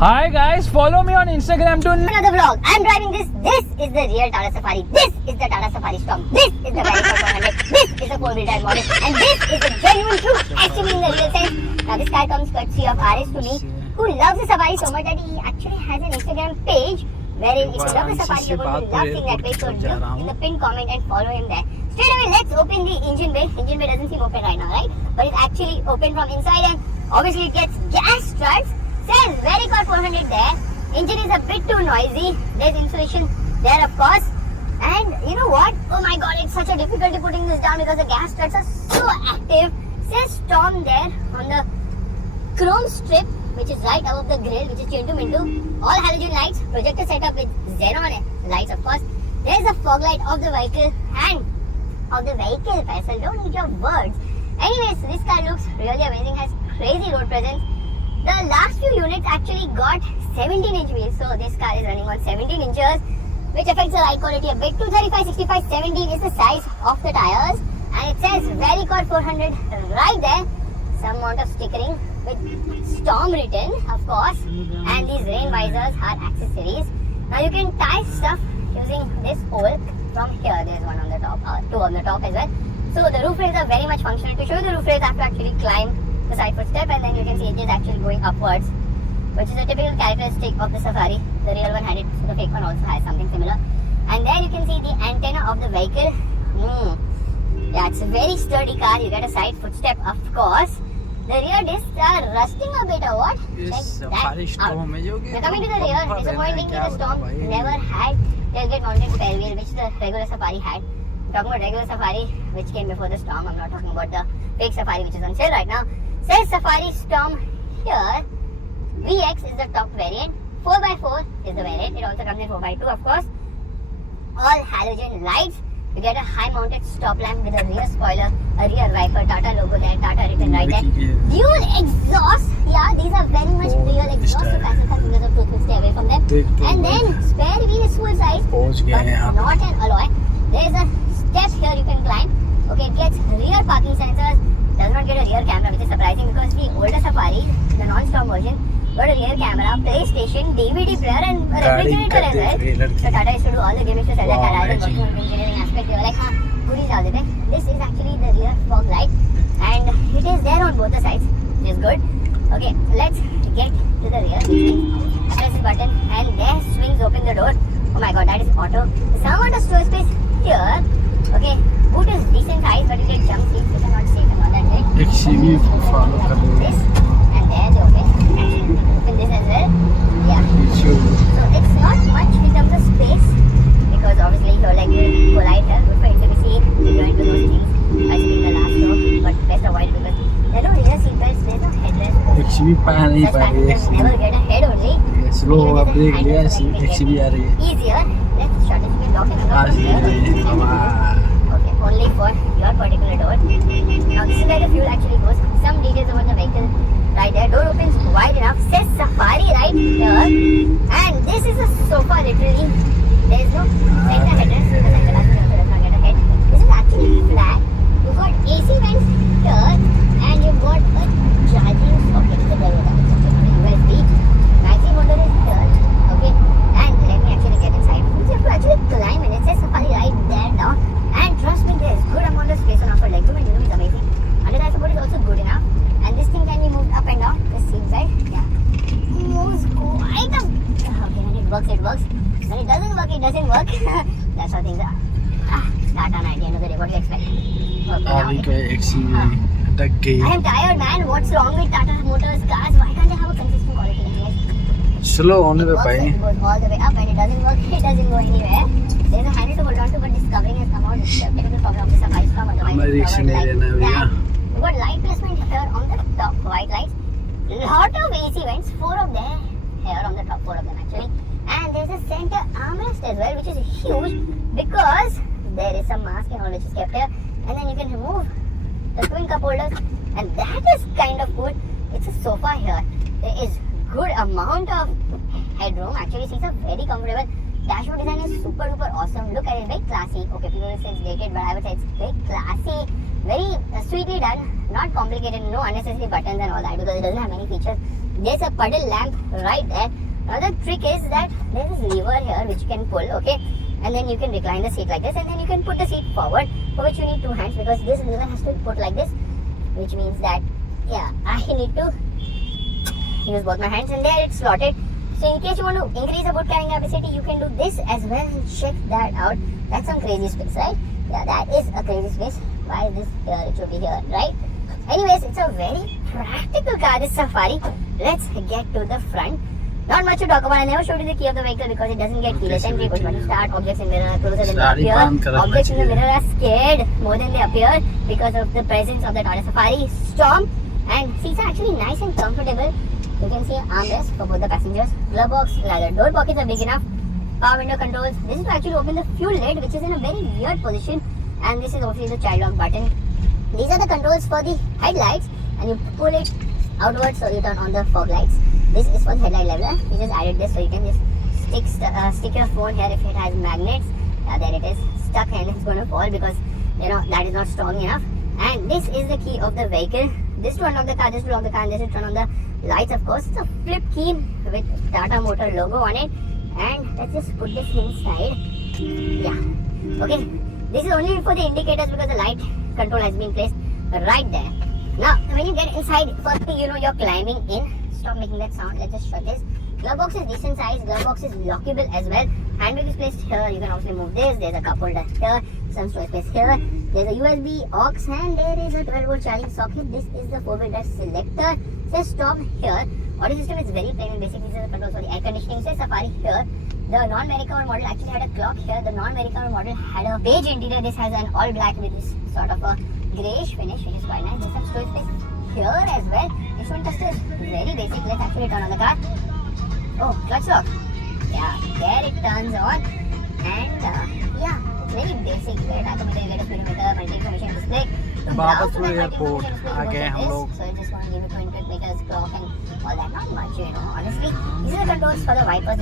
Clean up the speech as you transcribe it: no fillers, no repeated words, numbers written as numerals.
Hi guys, follow me on Instagram to Another vlog. I'm driving this. This is the real Tata Safari. This is the Tata Safari Storm. This is the Verico 400. This is the 4-wheel drive model. And this is the genuine true SUV in the real sense. Now this car comes courtesy of RS to me, who loves the Safari so much that he actually has an Instagram page wherein if you love the Safari, you're going to love seeing that page. So look in the pinned comment and follow him there. Straight away, let's open the engine bay. Engine bay doesn't seem open right now, right? But it's actually open from inside and obviously it gets gas struts. Says Verico 400 there. Engine is a bit too noisy. There's insulation there, of course. And you know what? Oh my god, it's such a difficulty putting this down because the gas struts are so active. Says Storm there on the chrome strip, which is right above the grille, which is Chintu Mintu. All halogen lights, projector setup with xenon lights, of course. There's a fog light of the vehicle and of the vehicle vessel. Don't need your words. Anyways, this car looks really amazing. Has crazy road presence. The last few units actually got 17-inch wheels, so this car is running on 17 inches, which affects the ride quality a bit. 235, 65, 17 is the size of the tires, and it says Verico 400 right there. Some amount of stickering with Storm written, of course, and these rain visors are accessories. Now you can tie stuff using this hole from here. There's one on the top, two on the top as well. So the roof rails are very much functional. To show you the roof rails, I have to actually climb the side footstep, and then you can see it is actually going upwards, which is a typical characteristic of the Safari. The real one had it, so the fake one also has something similar. And there you can see the antenna of the vehicle. Yeah, it's a very sturdy car. You get a side footstep, of course. The rear discs are rusting a bit or what? Check that out. Now coming to the rear, disappointingly the Storm never had tailgate mounted spare wheel, which the regular Safari had. I'm talking about regular Safari, which came before the Storm. I'm not talking about the fake Safari, which is on sale right now. Says Safari Storm here. VX is the top variant. 4x4 is the variant. It also comes in 4x2, of course. All halogen lights. You get a high mounted stop lamp with a rear spoiler, a rear wiper, Tata logo there, Tata written right there. Dual exhaust. Yeah, these are very much dual exhaust. So passenger fingers of tooth will stay away from them. And then spare wheel is full size, but not an alloy. There is a step here you can climb. Okay, it gets rear parking sensors. Does not get a rear camera, which is surprising because the older Safari, the non-Storm version, got a rear camera, PlayStation, DVD player and a refrigerator as well. So Tata used to do all the gimmicks to sell that car. Rather than working on engineering aspect, they were like, goodies are there. This is actually the rear fog light and it is there on both the sides, which is good. Okay, let's get to the rear. Press the button and there swings open the door. Oh my god, that is auto. Some amount of store space here. Okay, boot is decent size, but it gets jump seats, which are not safe and all that thing. XUV follow this, and there they open. Open this as well. Yeah. So it's not much in terms of space, because obviously your leg will collide here. Good for intimacy if you're into those things. I think in the last row, but best avoid it because there are no rear seat belts, there's no headrest. XUV पा नहीं पा रही है never get a head only. Slow brake लिया XUV आ रही है Easier. Let's shut it. You can lock it up here. Okay, only for your particular door. Now this is where the fuel actually goes. Some details about the vehicle right there. Door opens wide enough. Says Safari right here. And this is a sofa literally. There is no center headrest because the last one does not get a head. This is actually flat. You've got AC vents here and you've got a charging socket. It's a USB. Maximum motor is here. Okay. And let me actually get inside. You have to actually climb in. It says Safari right there now. And trust me, there is good amount of space on offer. Legroom and room is amazing. Under the support is also good enough. And this thing can be moved up and down. The seat belt, yeah, moves quite a. Okay, when it works, it works. When it doesn't work, it doesn't work. That's how things are. Tata 90, end of the day, what do you expect? XUV duck gay. I am tired, man. What's wrong with Tata Motors cars? Why can't they have a consistent quality anyway? Slow होने दो भाई. It goes all the way up, and it doesn't work. It doesn't go anywhere. There's a handle to hold on to, but this covering has come out. It's a typical problem of the Safari Storm. हमारी rickshaw नहीं लेना भैया. We've got light placement here on the top, white lights. Lot of AC vents, 4 of them here on the top, 4 of them actually. And there's a center armrest as well, which is huge because there is some mask and all which is kept here. And then you can remove the twin cup holders, and that is kind of cool. It's a sofa here. There is good amount of headroom. Actually, seats are very comfortable. Dashboard design is super duper awesome. Look at it, very classy. Okay, people will say it's dated, but I would say it's very classy, very sweet sweetly done, not complicated, no unnecessary buttons and all that because it doesn't have many features. There's a puddle lamp right there. Now the trick is that there's this lever here which you can pull, okay, and then you can recline the seat like this, and then you can put the seat forward, for which you need two hands because this lever has to be put like this, which means that I need to use both my hands, and there it's slotted. So in case you want to increase the boot carrying capacity, you can do this as well and check that out. That's some crazy space, right? Yeah, that is a crazy space. Why is this here? It should be here, right? Anyways, it's a very practical car, this Safari. Let's get to the front. Not much to talk about. I never showed you the key of the vehicle because it doesn't get keyless entry. Push button start, objects in mirror are closer than they appear. Objects in the mirror are scared more than they appear because of the presence of the Tata Safari Storm. And seats are actually nice and comfortable. You can see armrest for both the passengers. Glove box, rather door pockets are big enough. Power window controls. This is to actually open the fuel lid, which is in a very weird position. And this is obviously the child lock button. These are the controls for the headlights, and you pull it outwards so you turn on the fog lights. This is for the headlight leveler. We just added this so you can just stick your phone here if it has magnets. There it is stuck and it's going to fall because that is not strong enough. And this is the key of the vehicle. This to unlock the car, this to lock the car, and this to turn on the lights, of course. It's a flip key with Tata Motor logo on it. And let's just put this inside. Yeah. Okay. This is only for the indicators because the light control has been placed right there. Now, when you get inside, firstly, you're climbing in. Stop making that sound. Let's just shut this. Glove box is decent size. Glove box is lockable as well. Handbrake is placed here. You can also move this. There's a cup holder here. Some storage space here. There's a USB aux and there is a 12-volt charging socket. This is the 4-wheel drive selector. Says stop here. Audio system is very plain and basic. These are the controls for the air conditioning. Says Safari here. The non-America model actually had a clock here. The non-America model had a beige interior. This has an all black with this sort of a greyish finish, which is quite nice. There's some storage space here as well. Instrument cluster is very basic. Let's actually turn on the car. Oh, clutch lock. Yeah, there it turns on. And it's very basic. You get a tachometer, you get a speedometer, multi-information display. To browse to that multi-information display, so it's just going to give you 28 meters clock and all that. Not much, honestly. These are the controls for the wipers.